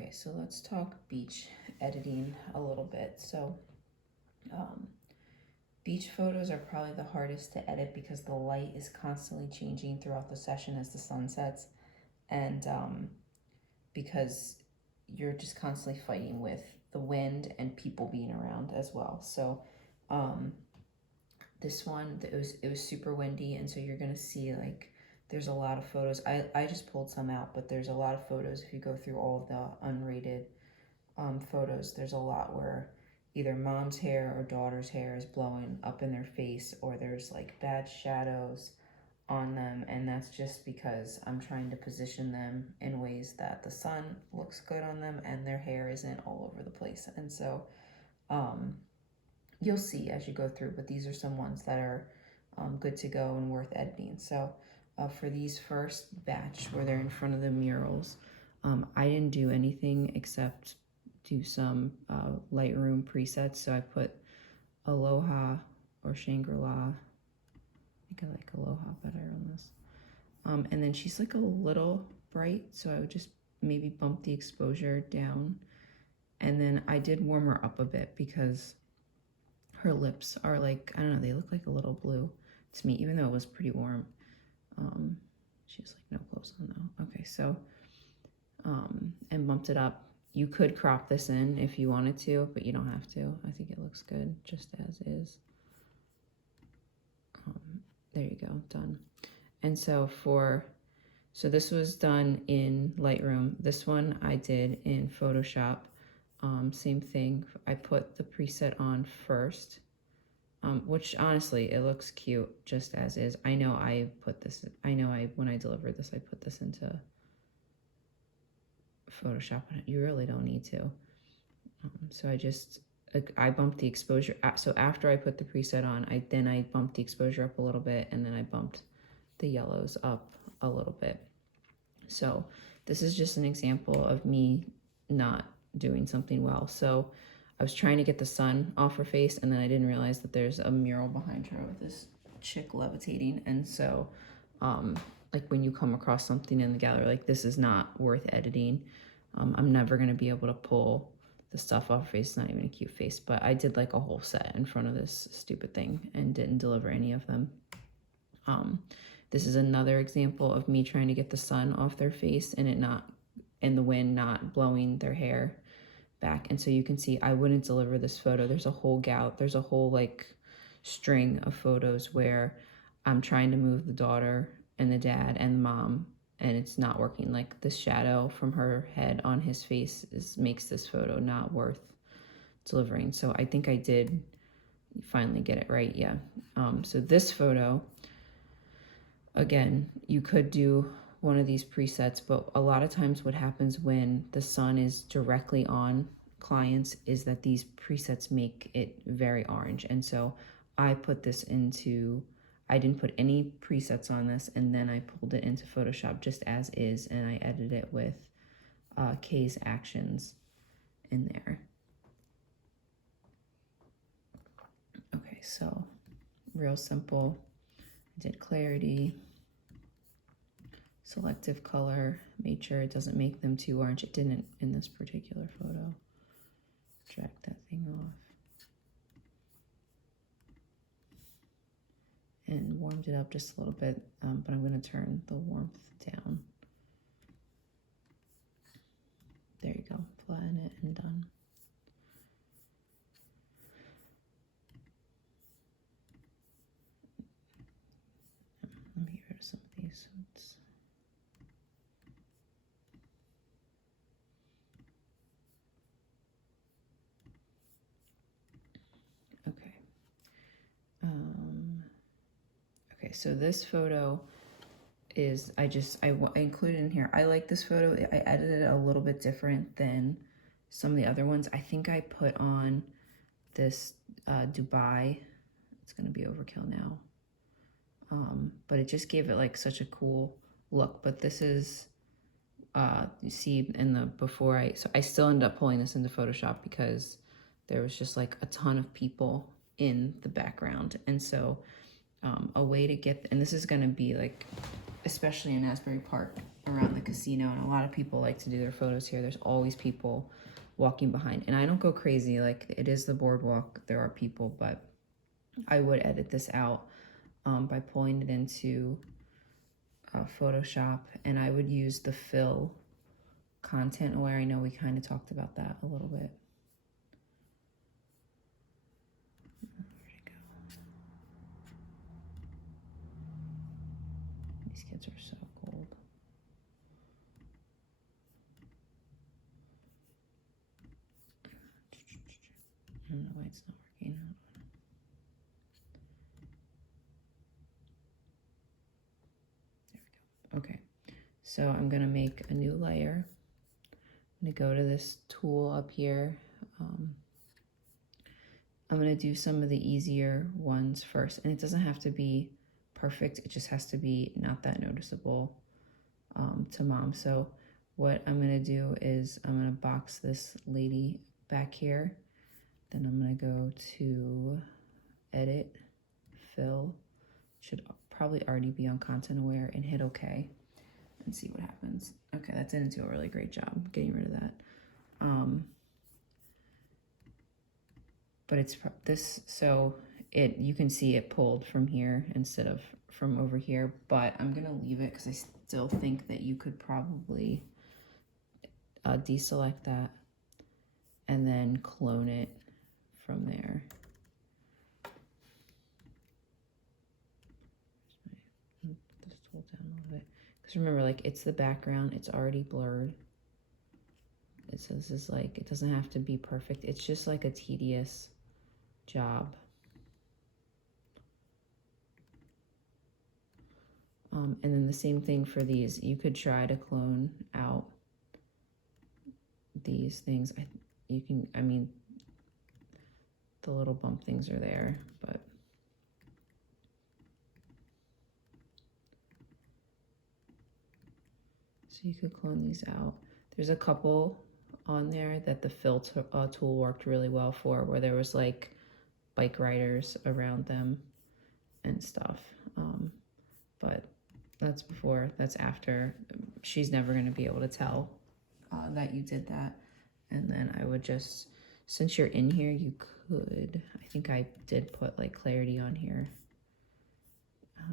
Okay, so let's talk beach editing a little bit. So, beach photos are probably the hardest to edit because the light is constantly changing throughout the session as the sun sets, and because you're just constantly fighting with the wind and people being around as well. So, this one it was super windy, and so you're gonna see like there's a lot of photos. I just pulled some out, but there's a lot of photos if you go through all of the unrated photos. There's a lot where either mom's hair or daughter's hair is blowing up in their face, or there's like bad shadows on them, and that's just because I'm trying to position them in ways that the sun looks good on them and their hair isn't all over the place. And so um, you'll see as you go through, but these are some ones that are good to go and worth editing. So for these first batch where they're in front of the murals, I didn't do anything except do some Lightroom presets. So I put Aloha or Shangri-La. I think I like Aloha better on this. And then she's like a little bright, so I would just maybe bump the exposure down. And then I did warm her up a bit because her lips are like, I don't know, they look like a little blue to me, even though it was pretty warm. She has like no clothes on though. Okay, so, and bumped it up. You could crop this in if you wanted to, but you don't have to. I think it looks good just as is. There you go, done. And so so this was done in Lightroom. This one I did in Photoshop. Same thing, I put the preset on first, which honestly, it looks cute just as is. I know when I delivered this, I put this into Photoshop. You really don't need to. So I bumped the exposure. So after I put the preset on, I bumped the exposure up a little bit, and then I bumped the yellows up a little bit. So this is just an example of me not doing something well. So I was trying to get the sun off her face, and then I didn't realize that there's a mural behind her of this chick levitating. And so like when you come across something in the gallery, like this is not worth editing. I'm never going to be able to pull the stuff off her face. It's not even a cute face, but I did like a whole set in front of this stupid thing and didn't deliver any of them. This is another example of me trying to get the sun off their face and the wind not blowing their hair back. And so you can see I wouldn't deliver this photo. There's a whole like string of photos where I'm trying to move the daughter and the dad and the mom, and it's not working. Like the shadow from her head on his face makes this photo not worth delivering. So I think I did finally get it right. Yeah. So this photo, again, you could do one of these presets, but a lot of times what happens when the sun is directly on clients is that these presets make it very orange. And so I didn't put any presets on this, and then I pulled it into Photoshop just as is, and I edited it with Kay's actions in there. Okay, so real simple. I did clarity, selective color, made sure it doesn't make them too orange. It didn't in this particular photo. Drag that thing off. And warmed it up just a little bit, but I'm going to turn the warmth down. There you go, flatten it and done. Let me get rid of some of these. Okay. Okay, so this photo is, I included in here. I like this photo. I edited it a little bit different than some of the other ones. I think I put on this Dubai. It's gonna be overkill now. But it just gave it like such a cool look. But this is, you see in the before, so I still ended up pulling this into Photoshop because there was just like a ton of people in the background. And so a way to get, and this is gonna be like, especially in Asbury Park around the casino, and a lot of people like to do their photos here. There's always people walking behind, and I don't go crazy. Like, it is the boardwalk, there are people, but I would edit this out by pulling it into Photoshop, and I would use the fill content aware. I know we kind of talked about that a little bit. Where'd it go? These kids are so cold. I don't know why it's not working. There we go. Okay, so I'm gonna make a new layer. I'm gonna go to this tool up here. I'm gonna do some of the easier ones first, and it doesn't have to be perfect. It just has to be not that noticeable to mom. So what I'm gonna do is I'm gonna box this lady back here. Then I'm gonna go to edit, fill, should probably already be on content aware, and hit OK and see what happens. Okay, that didn't do a really great job getting rid of that. But it's this, so you can see it pulled from here instead of from over here, but I'm gonna leave it because I still think that you could probably deselect that and then clone it from there. Put this tool down a little bit, because remember, like, it's the background, it's already blurred. It says is like, it doesn't have to be perfect. It's just like a tedious job. And then the same thing for these. You could try to clone out these things. I mean, the little bump things are there, but so you could clone these out. There's a couple on there that the fill tool worked really well for, where there was like bike riders around them and stuff. But that's after. She's never going to be able to tell that you did that. And then I would just, since you're in here, you could, I think I did put like clarity on here,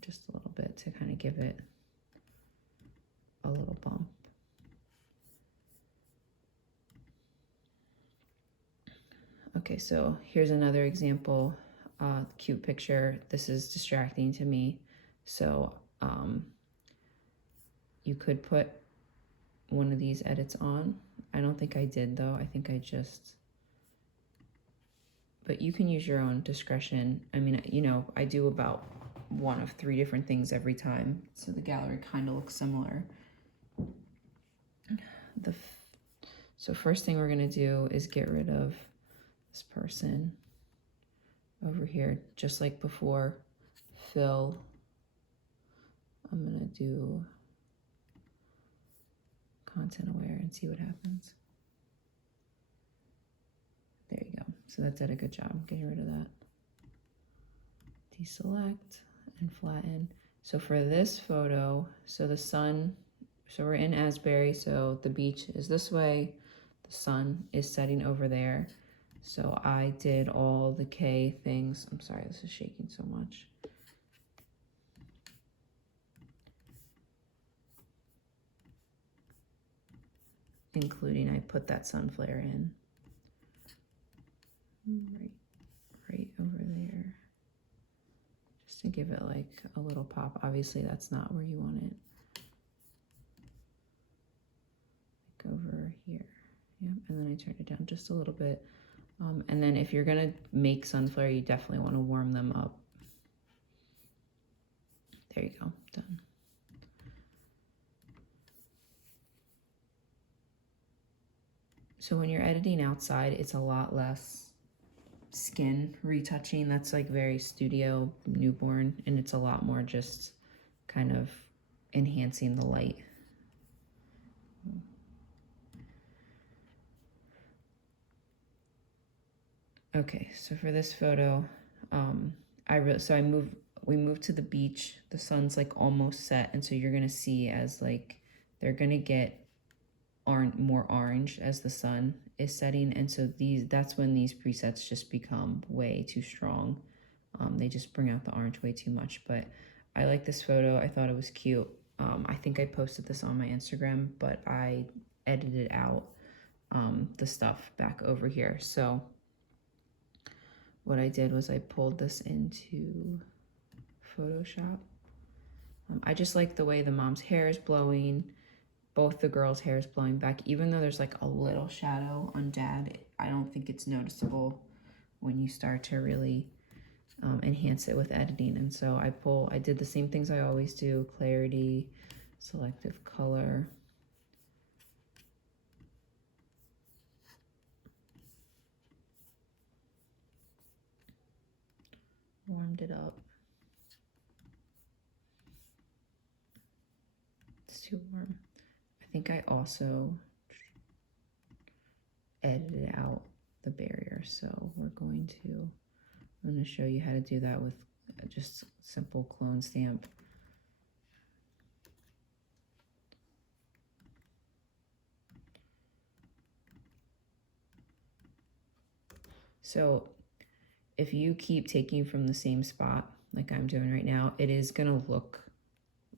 just a little bit to kind of give it a little bump. Okay, so here's another example, cute picture. This is distracting to me. So you could put one of these edits on. I don't think I did though. I think I just, but you can use your own discretion. I mean, you know, I do about 1 of 3 different things every time, so the gallery kind of looks similar. So first thing we're gonna do is get rid of this person over here, just like before. Fill. I'm gonna do content aware and see what happens. There you go. So that did a good job getting rid of that. Deselect and flatten. So for this photo, so the sun, so we're in Asbury, so the beach is this way, the sun is setting over there. So I did all the K things. I'm sorry, this is shaking so much. Including, I put that sun flare in right over there, just to give it like a little pop. Obviously that's not where you want it. Like over here. Yeah, and then I turned it down just a little bit. And then if you're gonna make sun flare, you definitely want to warm them up. There you go, done. So when you're editing outside, it's a lot less skin retouching. That's like very studio newborn, and it's a lot more just kind of enhancing the light. Okay, so for this photo, I moved we moved to the beach. The sun's like almost set, and so you're gonna see as like they're gonna get more orange as the sun is setting, and so that's when these presets just become way too strong. They just bring out the orange way too much. But I like this photo. I thought it was cute. I think I posted this on my Instagram, but I edited out the stuff back over here. So what I did was I pulled this into Photoshop. I just like the way the mom's hair is blowing. Both the girls' hair is blowing back. Even though there's like a little shadow on dad, I don't think it's noticeable when you start to really enhance it with editing. And so I did the same things I always do: clarity, selective color. Warmed it up. It's too warm. I think I also edited out the barrier. So I'm going to show you how to do that with just simple clone stamp. So if you keep taking from the same spot, like I'm doing right now, it is gonna look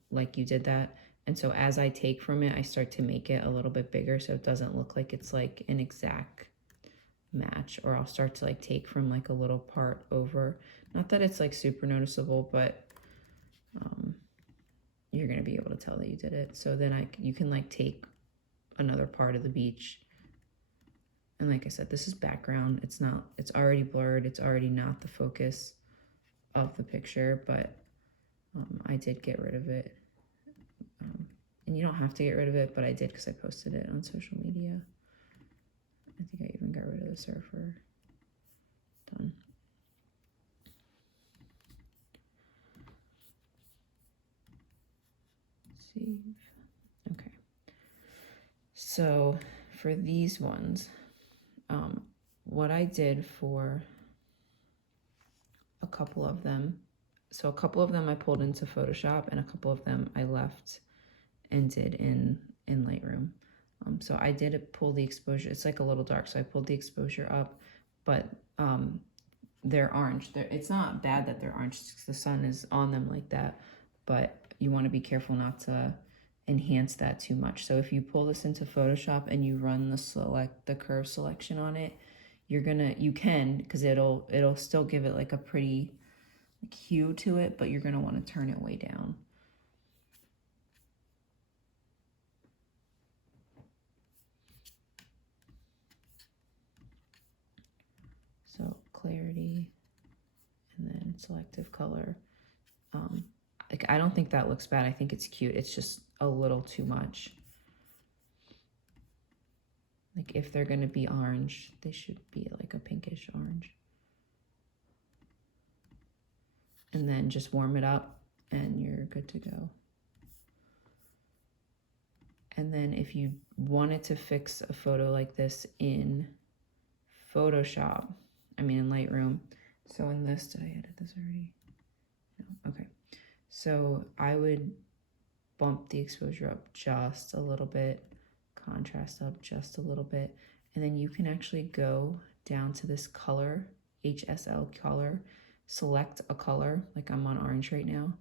like you did that. And so as I take from it, I start to make it a little bit bigger so it doesn't look like it's like an exact match, or I'll start to like take from like a little part over. Not that it's like super noticeable, but you're gonna be able to tell that you did it. So then you can like take another part of the beach. And like I said, this is background. It's already blurred. It's already not the focus of the picture, but I did get rid of it. And you don't have to get rid of it, but I did because I posted it on social media. I think I even got rid of the surfer. Done. Save. Okay. So for these ones, what I did for a couple of them, so a couple of them I pulled into Photoshop, and a couple of them I left and did in Lightroom. So I did pull the exposure. It's like a little dark, so I pulled the exposure up, but they're orange. It's not bad that they're orange because the sun is on them like that, but you want to be careful not to enhance that too much. So if you pull this into Photoshop and you run the curve selection on it, you can, because it'll still give it like a pretty hue to it, but you're gonna want to turn it way down. So clarity, and then selective color. Like I don't think that looks bad. I think it's cute. It's just a little too much. Like if they're gonna be orange, they should be like a pinkish orange. And then just warm it up and you're good to go. And then if you wanted to fix a photo like this in Photoshop, in Lightroom. So in this, did I edit this already? No, okay. So I would bump the exposure up just a little bit, contrast up just a little bit, and then you can actually go down to this color, HSL color, select a color, like I'm on orange right now,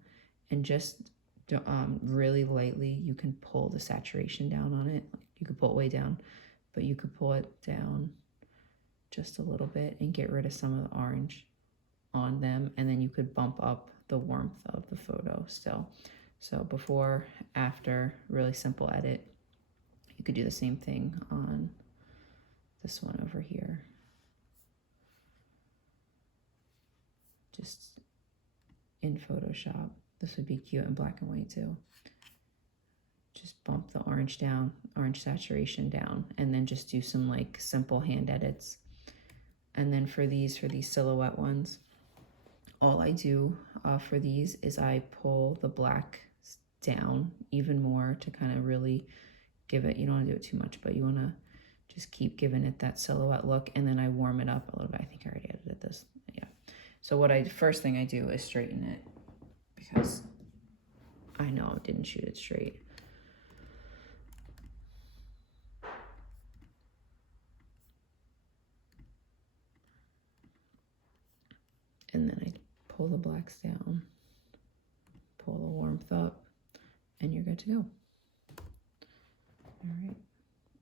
and just really lightly, you can pull the saturation down on it. You could pull it way down, but you could pull it down just a little bit and get rid of some of the orange on them, and then you could bump up the warmth of the photo still. So before, after, really simple edit. You could do the same thing on this one over here. Just in Photoshop. This would be cute in black and white too. Just bump the orange down, orange saturation down, and then just do some like simple hand edits. And then for these silhouette ones, all I do for these is I pull the black down even more to kind of really give it, you don't want to do it too much, but you want to just keep giving it that silhouette look, and then I warm it up a little bit. I think I already edited this, yeah. So first thing I do is straighten it. because I know I didn't shoot it straight. And then I pull the blacks down, pull the warmth up, and you're good to go. All right.